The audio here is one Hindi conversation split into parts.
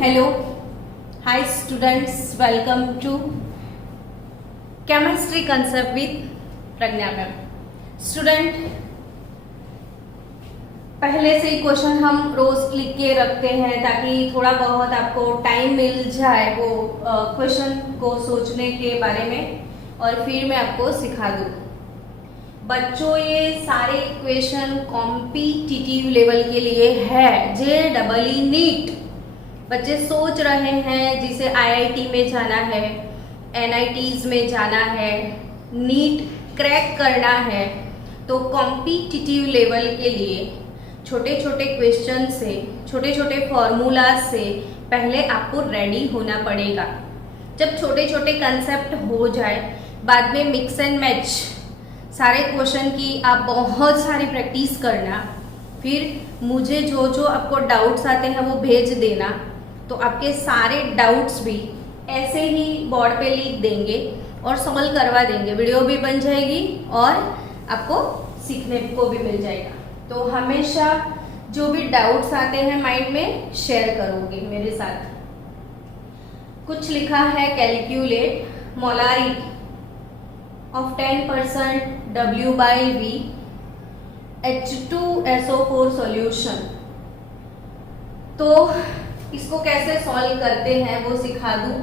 Hello, hi students, welcome to Chemistry Concept with Pragya ma'am. Student, पहले से ही क्वेश्चन हम रोज लिख के रखते हैं ताकि थोड़ा बहुत आपको टाइम मिल जाए वो क्वेश्चन को सोचने के बारे में और फिर मैं आपको सिखा दूँ। बच्चों, ये सारे क्वेश्चन कॉम्पिटिटिव लेवल के लिए है, JEE नीट। बच्चे सोच रहे हैं जिसे IIT में जाना है, NITs में जाना है, नीट क्रैक करना है, तो कॉम्पिटिटिव लेवल के लिए छोटे छोटे क्वेश्चन से, छोटे छोटे फॉर्मूला से पहले आपको रेडी होना पड़ेगा। जब छोटे छोटे कंसेप्ट हो जाए, बाद में मिक्स एंड मैच सारे क्वेश्चन की आप बहुत सारी प्रैक्टिस करना, फिर मुझे जो जो आपको डाउट्स आते हैं वो भेज देना, तो आपके सारे डाउट्स भी ऐसे ही बोर्ड पे लिख देंगे और सॉल्व करवा देंगे। वीडियो भी बन जाएगी और आपको सीखने को भी मिल जाएगा। तो हमेशा जो भी डाउट्स आते हैं माइंड में शेयर करोगे मेरे साथ। कुछ लिखा है, calculate molarity of 10% W/V H2SO4 solution. तो इसको कैसे सॉल्व करते हैं वो सिखा दूं।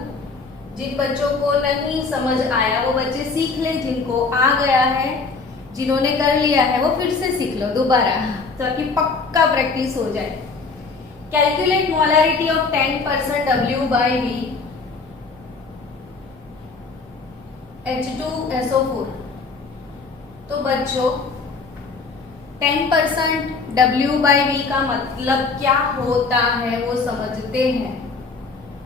जिन बच्चों को नहीं समझ आया वो बच्चे सीख ले, जिनको आ गया है, जिन्होंने कर लिया है वो फिर से सीख लो दोबारा, ताकि पक्का प्रैक्टिस हो जाए। Calculate molarity of 10% W/V H2SO4। तो बच्चों, 10% W/V का मतलब क्या होता है वो समझते हैं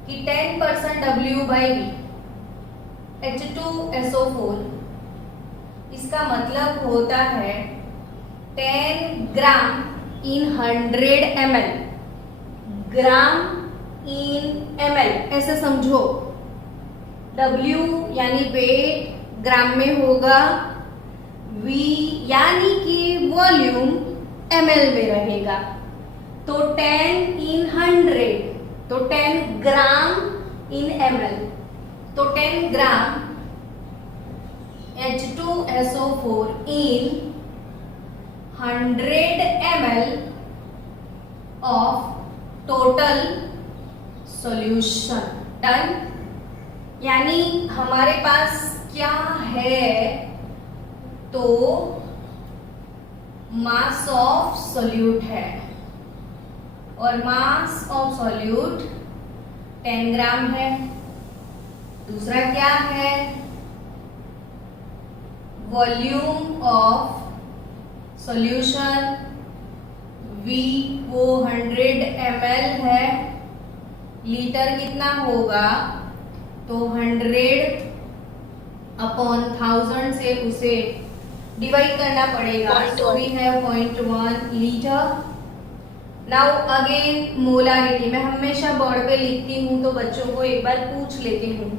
कि 10% W/V H2SO4 इसका मतलब होता है 10 ग्राम इन 100 ml, ग्राम इन ml ऐसे समझो। W यानी वेट ग्राम में होगा, V यानी कि वॉल्यूम ml में रहेगा। तो 10 इन 100, तो 10 ग्राम इन ml, तो 10 ग्राम H2SO4 in 100 ml of total solution. Done. यानी हमारे पास क्या है, तो मास ऑफ सॉल्यूट है और मास ऑफ सॉल्यूट 10 ग्राम है। दूसरा क्या है, वॉल्यूम ऑफ सॉल्यूशन V वो 100 ml है। लीटर कितना होगा, तो 100 अपॉन 1000 से उसे डिवाइड करना पड़ेगा, तो we have 0.1 litre. Now again molarity, मैं हमेशा बोर्ड पे लिखती हूँ तो बच्चों को एक बार पूछ लेती हूँ,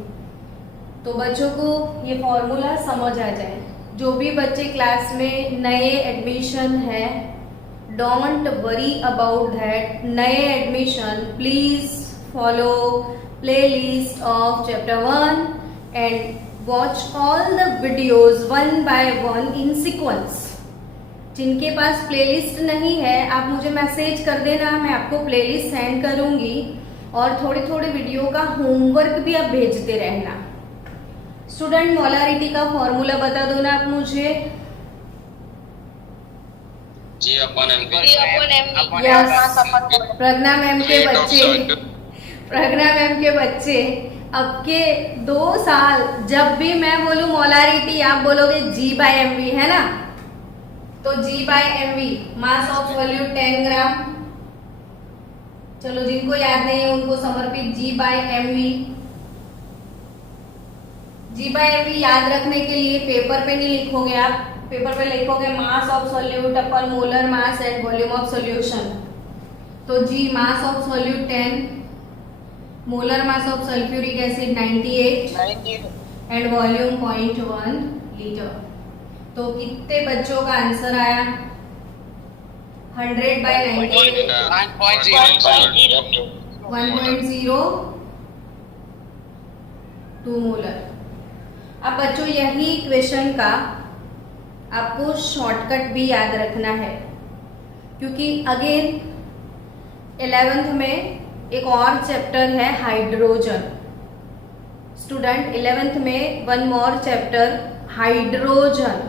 तो बच्चों को ये फॉर्मूला समझ आ जाए। जो भी बच्चे क्लास में नए एडमिशन है, डोंट वरी अबाउट दैट। नए admission please follow playlist of chapter 1 and watch all the videos one by one in sequence। जिनके पास प्लेलिस्ट नहीं है, आप मुझे मैसेज कर देना, मैं आपको प्लेलिस्ट सेंड करूंगी और थोड़े थोड़े वीडियो का होमवर्क भी आप भेजते रहना। स्टूडेंट, मोलारिटी का फॉर्मूला बता दो ना आप मुझे। प्रज्ञा मैम के बच्चे अब के 2 साल जब भी मैं बोलूं मोलारिटी, आप बोलोगे G/mv, है ना। तो G/mv मास ऑफ सॉल्यूट 10 ग्राम। चलो, जिनको याद नहीं है उनको समर्पित G/mv। G/mv याद रखने के लिए पेपर पे नहीं लिखोगे आप, पेपर पे लिखोगे मास of solute upon molar mass and volume of solution. तो G mass of solute 10, molar mass of sulphuric acid 98 and volume 0.1 litre. तो कितने बच्चों का आंसर आया? 100/98 1.02 मोलर। अब बच्चों यही इक्वेशन का आपको शॉर्टकट भी याद रखना है, क्योंकि अगेन 11th में एक और चैप्टर है हाइड्रोजन। स्टूडेंट 11th में one more chapter hydrogen.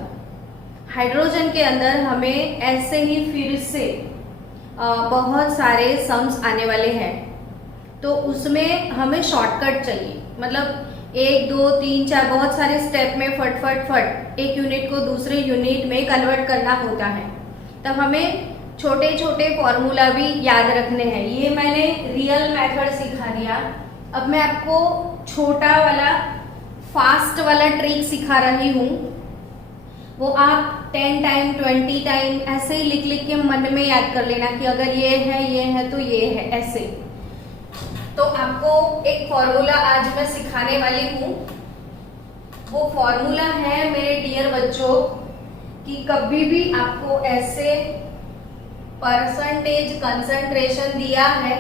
Hydrogen के अंदर हमें ऐसे ही फिर से बहुत सारे सम्स आने वाले हैं, तो उसमें हमें शॉर्टकट चाहिए। मतलब 1 2 3 4 बहुत सारे स्टेप में फट फट फट एक यूनिट को दूसरे यूनिट में कन्वर्ट करना होता है। तब हमें छोटे छोटे फॉर्मूला भी याद रखने हैं। ये मैंने रियल मेथड सिखा दिया। अब मैं आपको छोटा वाला फास्ट वाला ट्रिक सिखा रही हूँ। वो आप 10 टाइम 20 टाइम ऐसे ही लिख लिख के मन में याद कर लेना कि अगर ये है तो ये है, ऐसे। तो आपको एक फॉर्मूला आज मैं सिखाने वाली हूँ। वो फॉर्मूला है मेरे डियर बच्चों कि कभी भी आपको ऐसे परसेंटेज कंसंट्रेशन दिया है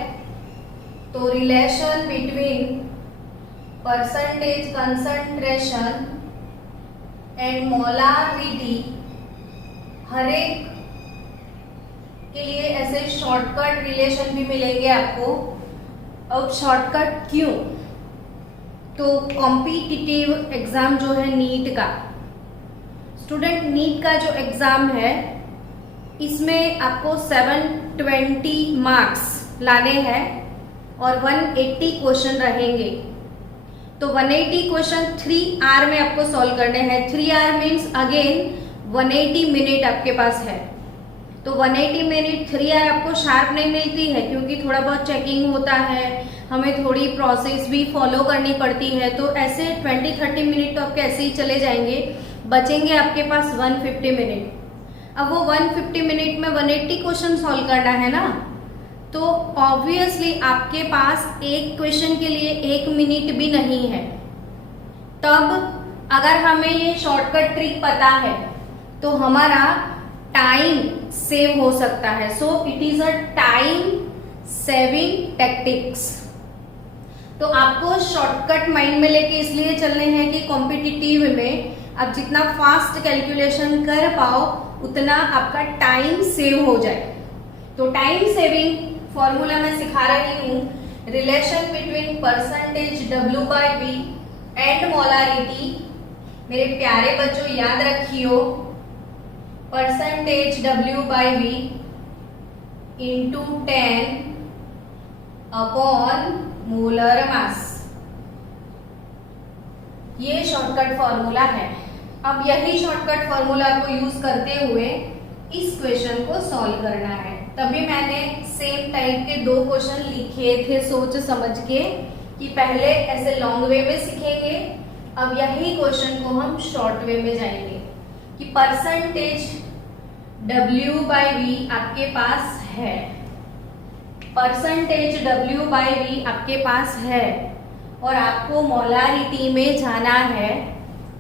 तो relation between percentage concentration and molarity हर एक के लिए ऐसे शॉर्टकट रिलेशन भी मिलेंगे आपको। अब शॉर्टकट क्यों? तो कॉम्पिटिटिव एग्जाम जो है नीट का, स्टूडेंट नीट का जो एग्जाम है इसमें आपको 720 मार्क्स लाने हैं और 180 क्वेश्चन रहेंगे। तो 180 क्वेश्चन 3 आवर में आपको सॉल्व करने हैं। 3 आवर मीन्स अगेन 180 मिनट आपके पास है। तो 180 मिनट 3 आवर आपको शार्प नहीं मिलती है, क्योंकि थोड़ा बहुत चेकिंग होता है, हमें थोड़ी प्रोसेस भी फॉलो करनी पड़ती है। तो ऐसे 20-30 मिनट तो आपके ऐसे ही चले जाएंगे, बचेंगे आपके पास 150 मिनट। अब वो 150 मिनट में 180 क्वेश्चन सॉल्व करना है ना, तो ऑब्वियसली आपके पास एक क्वेश्चन के लिए 1 मिनट भी नहीं है। तब अगर हमें ये शॉर्टकट ट्रिक पता है तो हमारा टाइम सेव हो सकता है। So it is a time saving tactics. तो आपको शॉर्टकट माइंड में लेके इसलिए चलने हैं कि कॉम्पिटिटिव में आप जितना फास्ट कैलकुलेशन कर पाओ उतना आपका टाइम सेव हो जाए। तो टाइम सेविंग फॉर्मूला मैं सिखा रही हूँ। Relation between percentage W/V and molarity. मेरे प्यारे बच्चों याद रखियो, percentage W/V into 10 upon molar मास। ये शॉर्टकट फॉर्मूला है। अब यही शॉर्टकट फॉर्मूला को यूज करते हुए इस क्वेश्चन को सॉल्व करना है। तभी मैंने सेम टाइप के 2 क्वेश्चन लिखे थे सोच समझ के कि पहले ऐसे लॉन्ग वे में सीखेंगे, अब यही क्वेश्चन को हम शॉर्ट वे में जाएंगे कि परसेंटेज W/V आपके पास है, परसेंटेज W/V आपके पास है और आपको मोलारिटी में जाना है।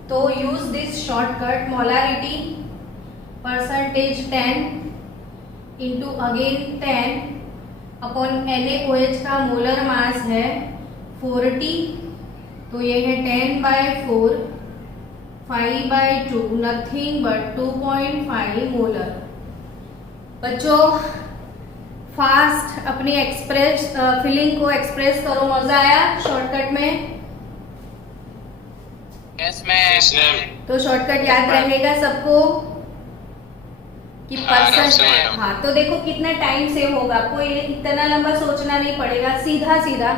तो use this shortcut. Molarity percentage 10 into again 10 upon NaOH का मोलर मास है 40। तो ये है 10/4 5/2 नथिंग बट 2.5 मोलर। बच्चों फास्ट अपनी फीलिंग को एक्सप्रेस करो। मजा आया शॉर्टकट में? Yes ma'am. तो शॉर्टकट याद रहेगा सबको कि परसेंट। हाँ, तो देखो कितना टाइम सेव होगा। आपको ये इतना लंबा सोचना नहीं पड़ेगा, सीधा सीधा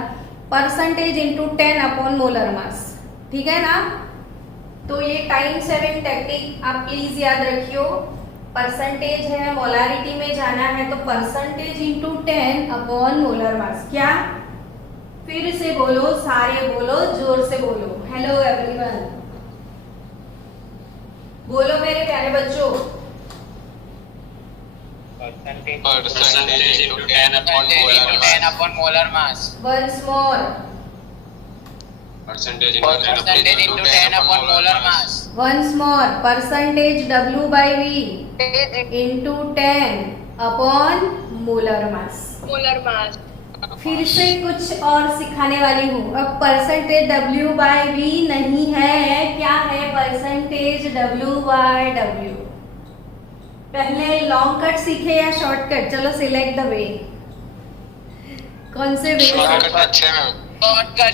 परसेंटेज इंटू 10 अपॉन मोलर मास। ठीक है ना? तो ये टाइम सेविंग टेक्निक आप प्लीज याद रखियो। परसेंटेज है, मोलारिटी में जाना है, तो परसेंटेज इंटू 10 अपॉन मोलर मास। क्या? फिर से बोलो, सारे बोलो, जोर से बोलो। हेलो एवरीवन, बोलो मेरे प्यारे बच्चों। Percentage into 10 upon molar mass. Once more, percentage into 10 upon molar mass. Once more, percentage W/V into 10 upon molar mass. Molar mass. फिर से कुछ और सिखाने वाली हूँ। अब परसेंटेज W/V नहीं है, क्या है परसेंटेज W/W। पहले लॉन्ग कट सीखे या शॉर्टकट? चलो सिलेक्ट द वे, कौन से वे?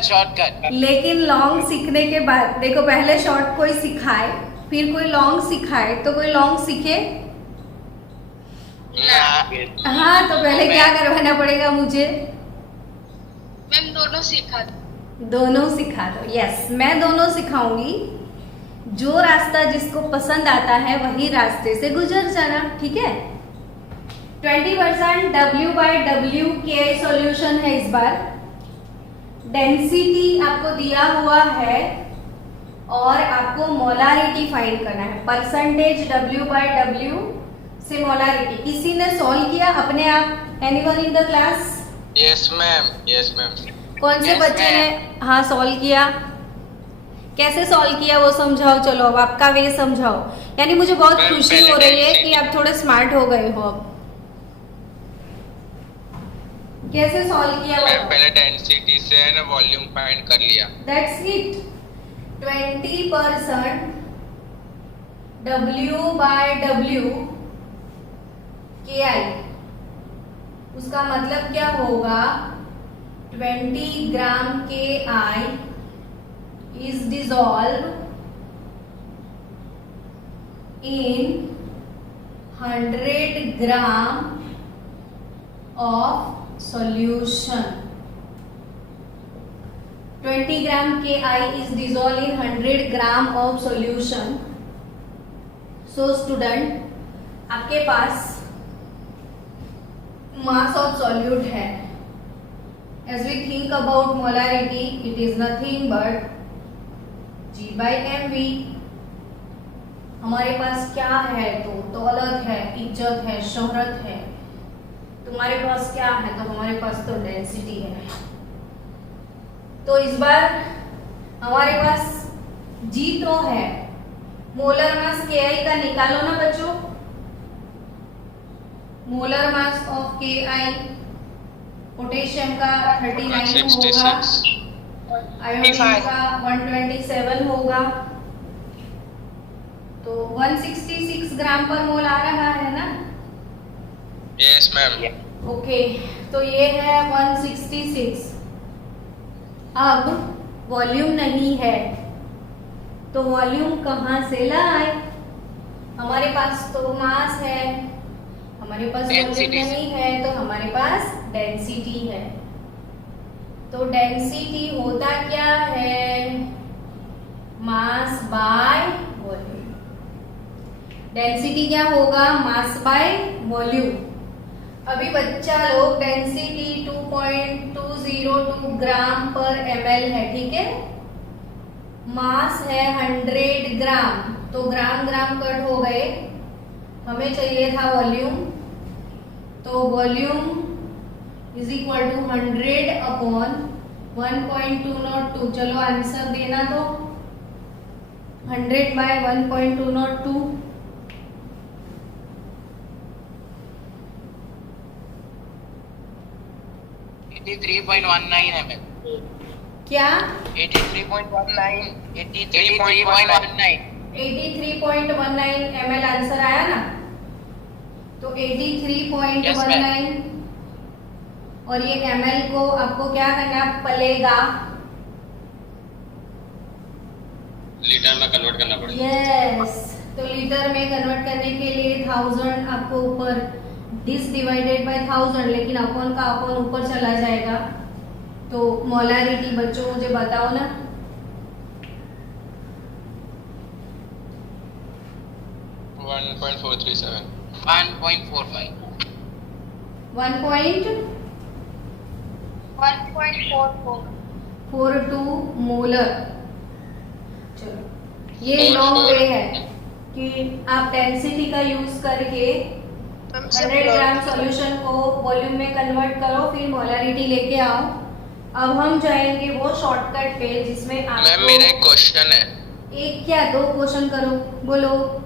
शॉर्टकट। लेकिन लॉन्ग सीखने के बाद देखो, पहले शॉर्ट कोई सिखाए फिर कोई लॉन्ग सिखाए, तो कोई लॉन्ग सीखे। हाँ, तो पहले क्या करवाना पड़ेगा मुझे? मैम दोनों सिखा दो। यस, मैं दोनों सिखाऊंगी। जो रास्ता जिसको पसंद आता है वही रास्ते से गुजर जाना, ठीक है। 20% W/W के सॉल्यूशन है इस बार। डेंसिटी आपको दिया हुआ है और आपको मोलारिटी फाइंड करना है। परसेंटेज W/W से मोलारिटी। किसी ने सॉल्व किया अपने आप? Anyone in the class? Yes ma'am. कौन से Yes, बच्चे ma'am. ने हाँ सॉल्व किया? कैसे सॉल्व किया वो समझाओ। चलो अब आपका वे समझाओ। यानी मुझे बहुत Ma'am, खुशी पहले हो रही है density- कि आप थोड़े स्मार्ट हो गए हो। अब कैसे सॉल्व किया? मैम पहले डेंसिटी से है ना वॉल्यूम फाइंड कर लिया। That's it. 20% W/W KI, उसका मतलब क्या होगा? 20 ग्राम KI is dissolved in 100 gram of solution. 20 gram KI is dissolved in 100 gram of solution. So student, आपके पास mass of solute है। As we think about molarity, it is nothing but G/mV। हमारे पास क्या है? तो दौलत है, इज्जत है, शोहरत है। तुम्हारे पास क्या है? तो हमारे पास तो डेंसिटी है। तो इस बार हमारे पास G तो है, मोलर मास KI का निकालो ना बच्चों। Molar mass of KI, potassium का 39 होगा, 166। आयोडीन का 127 होगा। तो 166 ग्राम पर मोल आ रहा है ना? Yes ma'am. ओके, तो ये है 166। अब वॉल्यूम नहीं है तो वॉल्यूम कहाँ से लाए? हमारे पास तो मास है, हमारे पास वॉल्यूम Density। नहीं है तो हमारे पास डेंसिटी है। तो डेंसिटी होता क्या है? Mass by volume. डेंसिटी क्या होगा? Mass by volume. अभी बच्चा लोग डेंसिटी 2.202 ग्राम पर ml है, ठीक है। मास है 100 ग्राम, तो ग्राम ग्राम कट हो गए। हमें चाहिए था वॉल्यूम, तो volume is equal to 100 upon 1.202। चलो आंसर देना तो 100 बाय 1.202। 83.19 है मैम। क्या? 83.19 83.19 ml आंसर आया ना? तो 83.19 और ये ml को आपको क्या करना पड़ेगा? लीटर में कन्वर्ट करना पड़ेगा। यस, तो लीटर में कन्वर्ट करने के लिए 1000 आपको ऊपर दिस डिवाइडेड बाय 1000, लेकिन अपॉन का अपॉन ऊपर चला जाएगा। तो मोलारिटी बच्चों मुझे बताओ ना। 1.437। 1.45 1.42 मोलर। चलो, ये लॉन्ग वे है कि आप डेंसिटी का यूज करके 100 ग्राम सॉल्यूशन को वॉल्यूम में कन्वर्ट करो, फिर मोलारिटी लेके आओ। अब हम जाएंगे वो शॉर्टकट पे जिसमें मैम आपको मेरा एक क्वेश्चन है। एक क्या दो क्वेश्चन करो, बोलो।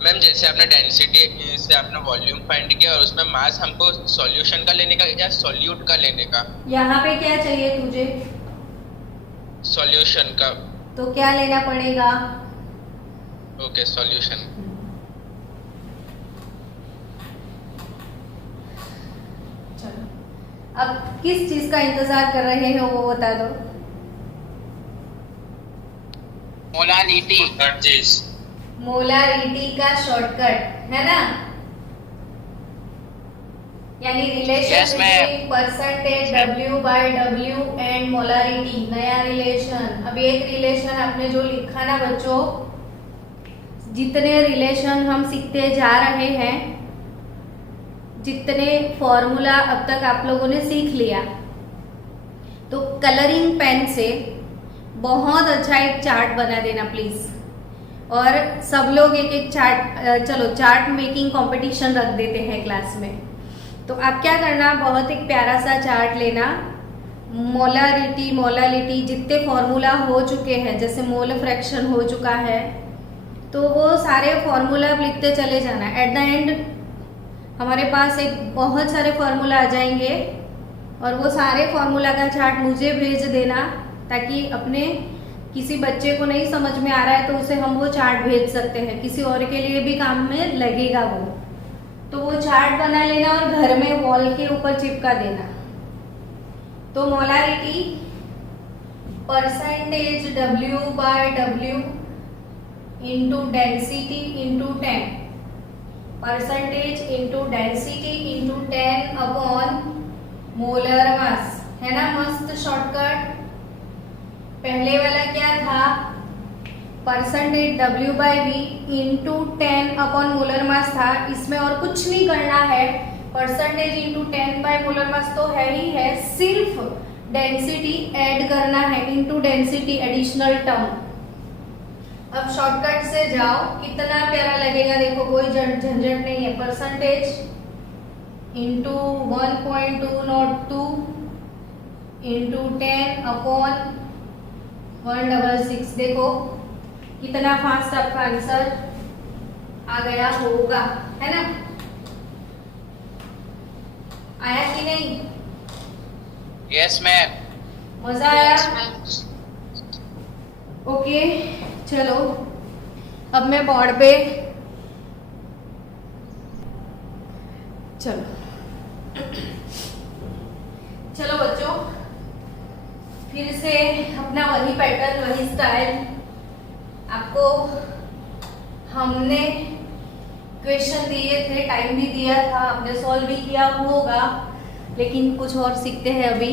मैम जैसे आपने डेंसिटी से आपने वॉल्यूम फाइंड किया और उसमें मास हमको सॉल्यूशन का लेने का या सॉल्यूट का लेने का? यहाँ पे क्या चाहिए तुझे? सॉल्यूशन का। तो क्या लेना पड़ेगा? Okay solution. चलो अब किस चीज का इंतजार कर रहे हो वो बता दो। मोलालिटी। चीज। मोलारिटी का शॉर्टकट है ना, यानी relation Yes, ma'am. Between percentage W by W and molarity, नया रिलेशन। अब एक रिलेशन आपने जो लिखा ना बच्चों, जितने रिलेशन हम सीखते जा रहे हैं, जितने फॉर्मूला अब तक आप लोगों ने सीख लिया, तो कलरिंग पेन से बहुत अच्छा एक चार्ट बना देना प्लीज। और सब लोग एक एक चार्ट, चलो चार्ट मेकिंग कंपटीशन रख देते हैं क्लास में। तो आप क्या करना, बहुत एक प्यारा सा चार्ट लेना, मोलारिटी मोलालिटी जितने फॉर्मूला हो चुके हैं, जैसे मोल फ्रैक्शन हो चुका है, तो वो सारे फॉर्मूला आप लिखते चले जाना। एट द एंड हमारे पास एक बहुत सारे फॉर्मूला आ जाएंगे और वो सारे फॉर्मूला का चार्ट मुझे भेज देना, ताकि अपने किसी बच्चे को नहीं समझ में आ रहा है तो उसे हम वो चार्ट भेज सकते हैं, किसी और के लिए भी काम में लगेगा वो। तो वो चार्ट बना लेना और घर में वॉल के ऊपर चिपका देना। तो molarity percentage W by W into density into 10, percentage into density into 10 upon molar mass, है ना मस्त शॉर्टकट। पहले वाला क्या था, percentage W by V into 10 upon molar mass था। इसमें और कुछ नहीं करना है, percentage into 10 by molar mass तो है ही है, सिर्फ डेंसिटी ऐड करना है, इंटू डेंसिटी एडिशनल टर्म। अब शॉर्टकट से जाओ, कितना प्यारा लगेगा देखो, कोई झंझट नहीं है। परसेंटेज इंटू 1.202 इंटू 10 अपॉन 166, देखो कितना फास्ट आपका आंसर आ गया होगा, है ना? आया कि नहीं? Yes ma'am. मजा आया? ओके चलो अब मैं बोर्ड पे, चलो बच्चों फिर से अपना वही पैटर्न वही स्टाइल। आपको हमने क्वेश्चन दिए थे, टाइम भी दिया था, आपने सॉल्व भी किया होगा, लेकिन कुछ और सीखते हैं अभी।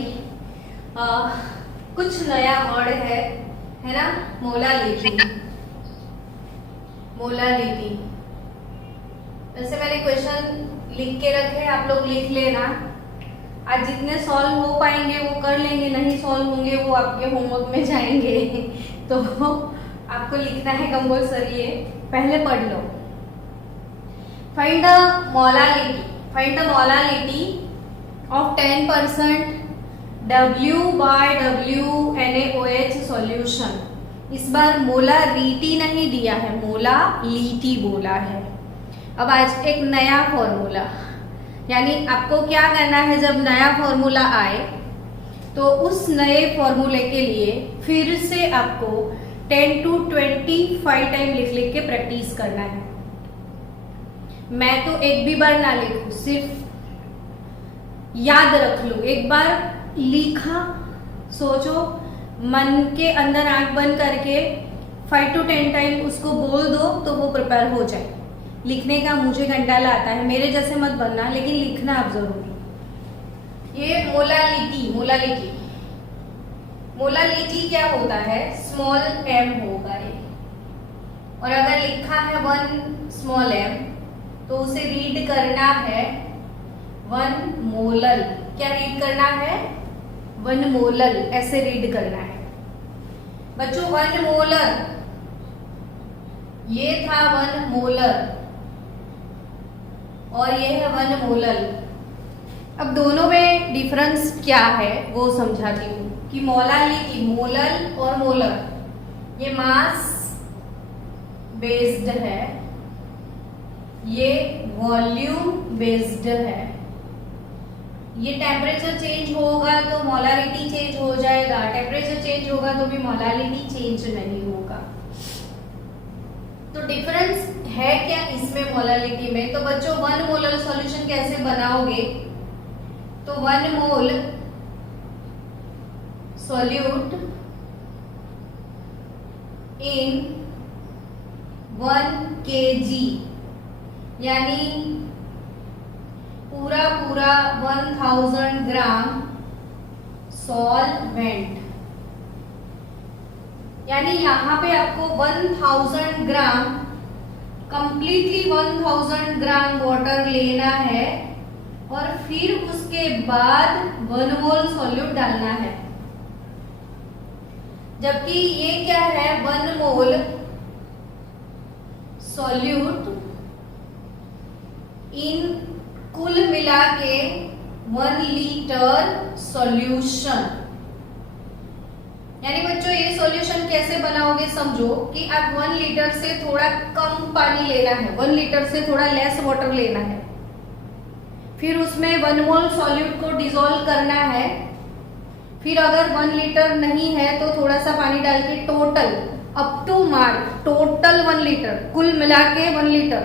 कुछ नया वर्ड है ना, मोलालिटी। मोलालिटी वैसे मैंने क्वेश्चन लिख के रखे, आप लोग लिख लेना। आज जितने सॉल्व हो पाएंगे वो कर लेंगे, नहीं सॉल्व होंगे वो आपके होमवर्क में जाएंगे। तो आपको लिखना है कंपल्सरी, ये पहले पढ़ लो। Find the molality, find the molality of 10% W by W NaOH solution. इस बार मोलारिटी नहीं दिया है, मोलालिटी बोला है। अब आज एक नया फॉर्मूला, यानी आपको क्या करना है, जब नया फॉर्मूला आए तो उस नए फॉर्मूले के लिए फिर से आपको 10 to 25 टाइम लिख लिख के प्रैक्टिस करना है। मैं तो एक भी बार ना लिखूं, सिर्फ याद रख लो। एक बार लिखा, सोचो, मन के अंदर आंख बंद करके 5 to 10 टाइम उसको बोल दो तो वो प्रिपेयर हो जाए। लिखने का मुझे घंटा आता है, मेरे जैसे मत बनना, लेकिन लिखना आप जरूर। ये मोलालिटी, मोलालिटी, मोलालिटी क्या होता है, स्मॉल m होगा ये, और अगर लिखा है 1 स्मॉल m तो उसे रीड करना है 1 मोलल। क्या रीड करना है, 1 मोलल, ऐसे रीड करना है बच्चों। 1 मोलर, ये था 1 मोलर और ये है 1 मोलल। अब दोनों में डिफरेंस क्या है वो समझाती हूँ कि मोलालिटी, मोलल और मोलर, ये मास बेस्ड है ये वॉल्यूम बेस्ड है। ये टेम्परेचर चेंज होगा तो मोलारिटी चेंज हो जाएगा, टेम्परेचर चेंज होगा तो भी मोलारिटी चेंज नहीं होगा। तो डिफरेंस है क्या इसमें मोलारिटी में? तो बच्चों 1 मोलर सॉल्यूशन कैसे बनाओगे? तो 1 मोल सॉल्यूट इन 1 kg, यानी पूरा 1000 ग्राम सॉल्वेंट, यानी यहाँ पे आपको 1000 ग्राम कंप्लीटली 1000 ग्राम वाटर लेना है और फिर उसके बाद 1 मोल सॉल्यूट डालना है। जबकि ये क्या है, 1 मोल सॉल्यूट इन कुल मिला के 1 लीटर सॉल्यूशन। यानी बच्चों ये सॉल्यूशन कैसे बनाओगे? समझो कि आप 1 लीटर से थोड़ा कम पानी लेना है, 1 लीटर से थोड़ा लेस वाटर लेना है, फिर उसमें 1 मोल सॉल्यूट को डिसॉल्व करना है, फिर अगर 1 लीटर नहीं है तो थोड़ा सा पानी डाल के total up to mark total 1 litre कुल मिला के 1 लीटर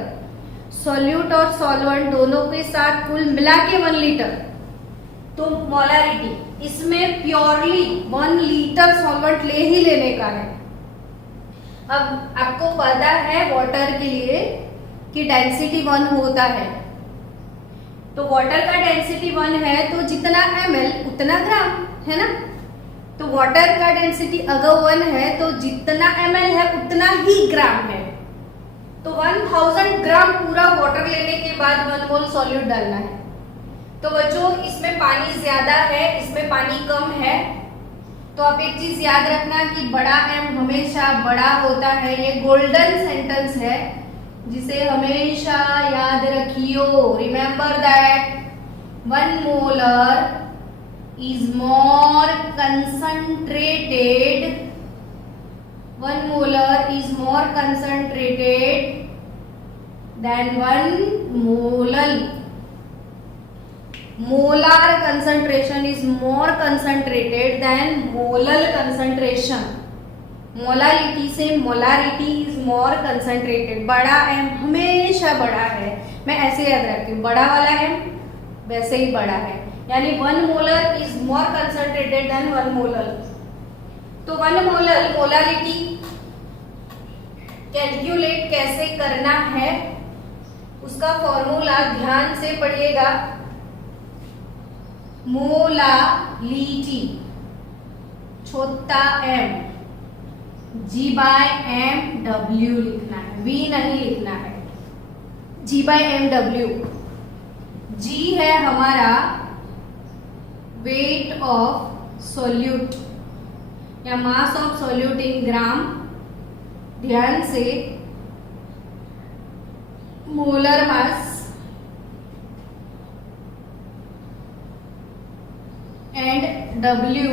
सॉल्यूट और सॉल्वेंट दोनों के साथ कुल मिला के 1 लीटर। तो मोलारिटी इसमें प्योरली 1 लीटर सॉल्वेंट ले ही लेने का है। अब आपको पता है वाटर के लिए कि डेंसिटी 1 होता है, तो वाटर का डेंसिटी 1 है तो जितना ml उतना ग्राम है ना। तो वाटर का डेंसिटी अगर 1 है तो जितना ml है उतना ही ग्राम है। तो 1000 ग्राम पूरा वाटर लेने के बाद 1 मोल सॉल्यूट डालना है। तो बच्चों इसमें पानी ज्यादा है, इसमें पानी कम है, तो आप एक चीज याद रखना कि बड़ा M हमेशा बड़ा होता है। ये गोल्डन सेंटेंस है जिसे हमेशा याद रखियो। Remember that 1 molar is more concentrated, 1 molar is more concentrated than 1 molal. Molar concentration is more concentrated than molal concentration. Molality से मोलारिटी इज मोर कंसंट्रेटेड। बड़ा M हमेशा बड़ा है, मैं ऐसे याद रखती हूँ, बड़ा वाला M वैसे ही बड़ा है, यानी 1 molar is more concentrated than 1 molal. तो 1 मोलल मोलालिटी कैलकुलेट कैसे करना है उसका फॉर्मूला ध्यान से पढ़िएगा। मोलालिटी छोटा m G/mW लिखना है, V नहीं लिखना है, G/mW। G है हमारा वेट ऑफ सॉल्यूट या मास ऑफ सॉल्यूट इन ग्राम। ध्यान से molar mass and W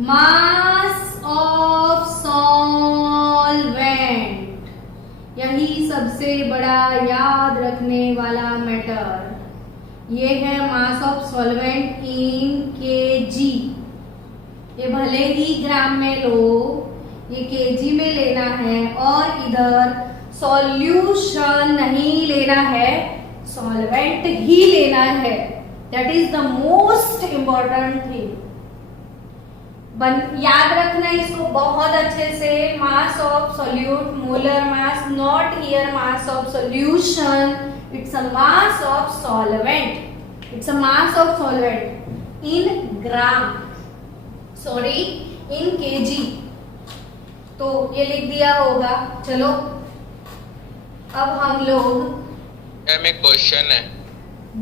mass of solvent. यही सबसे बड़ा याद रखने वाला मैटर। ये है मास ऑफ सॉल्वेंट इन kg। ये भले ही ग्राम में लो, ये kg में लेना है और इधर सॉल्यूशन नहीं लेना है, सॉल्वेंट ही लेना है। That is the most important thing। याद रखना इसको बहुत अच्छे से। मास of solute molar mass, not here mass of solution, it's a mass of solvent, it's a mass of solvent in gram, sorry in kg। तो ये लिख दिया होगा। चलो अब हम लोग मैम एक क्वेश्चन है।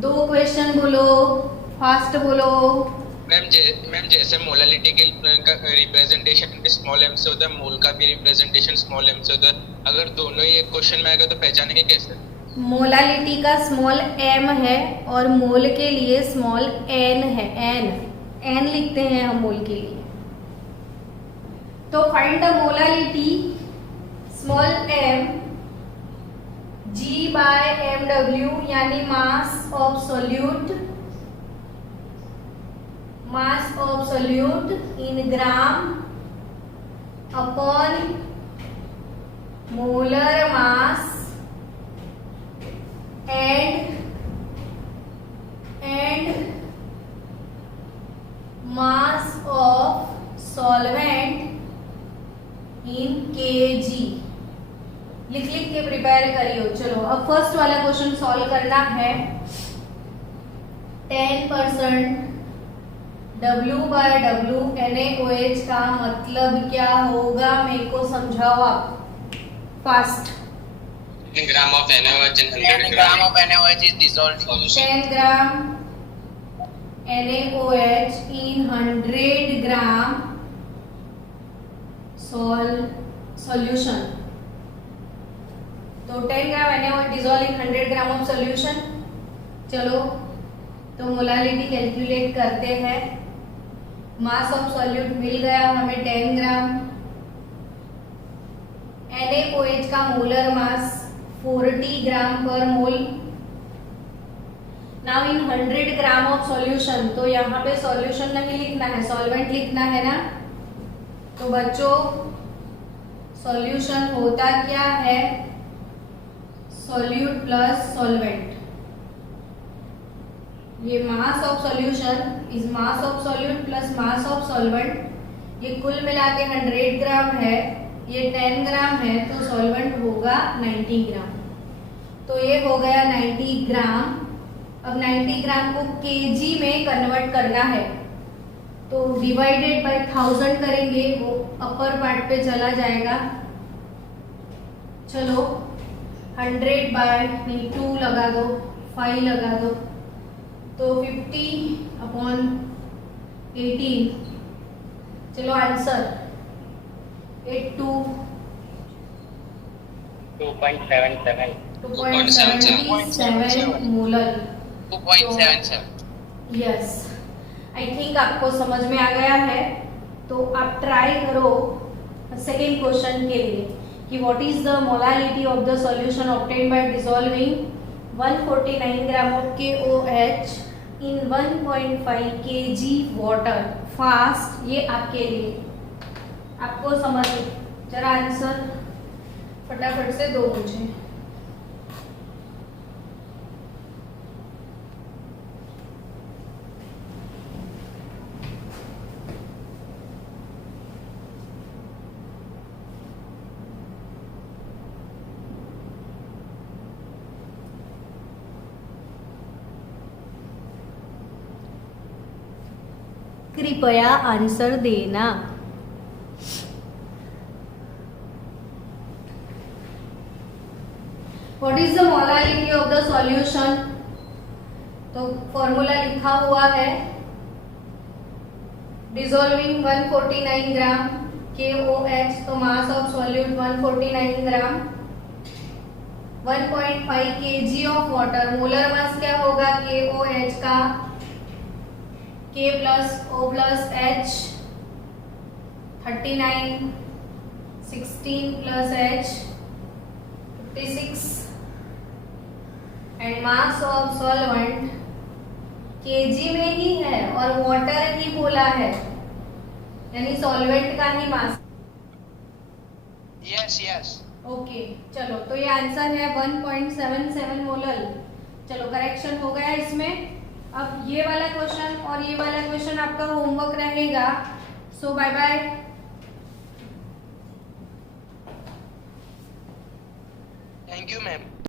2 क्वेश्चन बोलो, फास्ट बोलो। मैम जैसे मोलालिटी का रिप्रेजेंटेशन भी स्मॉल m से होता है, मोल का भी रिप्रेजेंटेशन स्मॉल m से होता है, अगर दोनों ही एक क्वेश्चन में आएगा तो पहचानेंगे कैसे? मोलालिटी का स्मॉल m है और मोल के लिए स्मॉल n है, n लिखते हैं हम मोल के लिए। तो find the molality small m G/mW यानी mass of solute in gram upon molar mass and mass of solvent in kg। लिख के प्रिपेयर करियो। चलो अब फर्स्ट वाला क्वेश्चन सॉल्व करना है। 10% W/W NaOH का मतलब क्या होगा, मेरे को समझाओ आप fast. 10 gram of NaOH in 10 100 gram gram. of NaOH is dissolved solution. 10 gram NaOH in 100 gram solution. तो 10 ग्राम NaOH dissolved in 100 gram of solution. चलो तो मोलालिटी कैलकुलेट करते हैं। मास ऑफ सॉल्यूट मिल गया हमें 10 ग्राम। NaOH का molar mass 40 gram per mole. Now in 100 gram of solution, तो यहाँ पे सॉल्यूशन नहीं लिखना है, सॉल्वेंट लिखना है ना। तो बच्चों सॉल्यूशन होता क्या है, सॉल्यूट प्लस सॉल्वेंट। ये mass of solution is mass of solute plus mass of solvent. ये कुल मिला के 100 ग्राम है, ये 10 ग्राम है, तो सॉल्वेंट होगा 90 ग्राम। तो ये हो गया 90 ग्राम। अब 90 ग्राम को केजी में कन्वर्ट करना है, तो डिवाइडेड बाय 1000 करेंगे, वो अपर पार्ट पे चला जाएगा। चलो 100/2 लगा दो, 5 लगा दो, तो 50/18। चलो answer 2.77 molar. 2.77. Yes, I think आपको समझ में आ गया है। तो आप ट्राई करो सेकेंड क्वेश्चन के लिए कि what is the molality of the solution obtained by dissolving 149 gram of KOH in 1.5 kg water fast. ये आपके लिए, आपको समझ, जरा आंसर फटाफट से दो मुझे। कृपया आंसर देना। What is the molality of the solution, तो फॉर्मूला लिखा हुआ है, डिसॉल्विंग 149 ग्राम KOH, तो मास of solute 149 gram, 1.5 kg of water. Molar mass क्या होगा KOH का, K plus O plus H 39, 16 plus H 56 and mass of solvent KG में ही है और वाटर ही बोला है, यानी सॉल्वेंट का ही मास। Yes. ओके चलो, तो ये आंसर है 1.77 मोलर। चलो करेक्शन हो गया इसमें। अब ये वाला क्वेश्चन और ये वाला क्वेश्चन आपका होमवर्क रहेगा। So bye bye. Thank you, ma'am.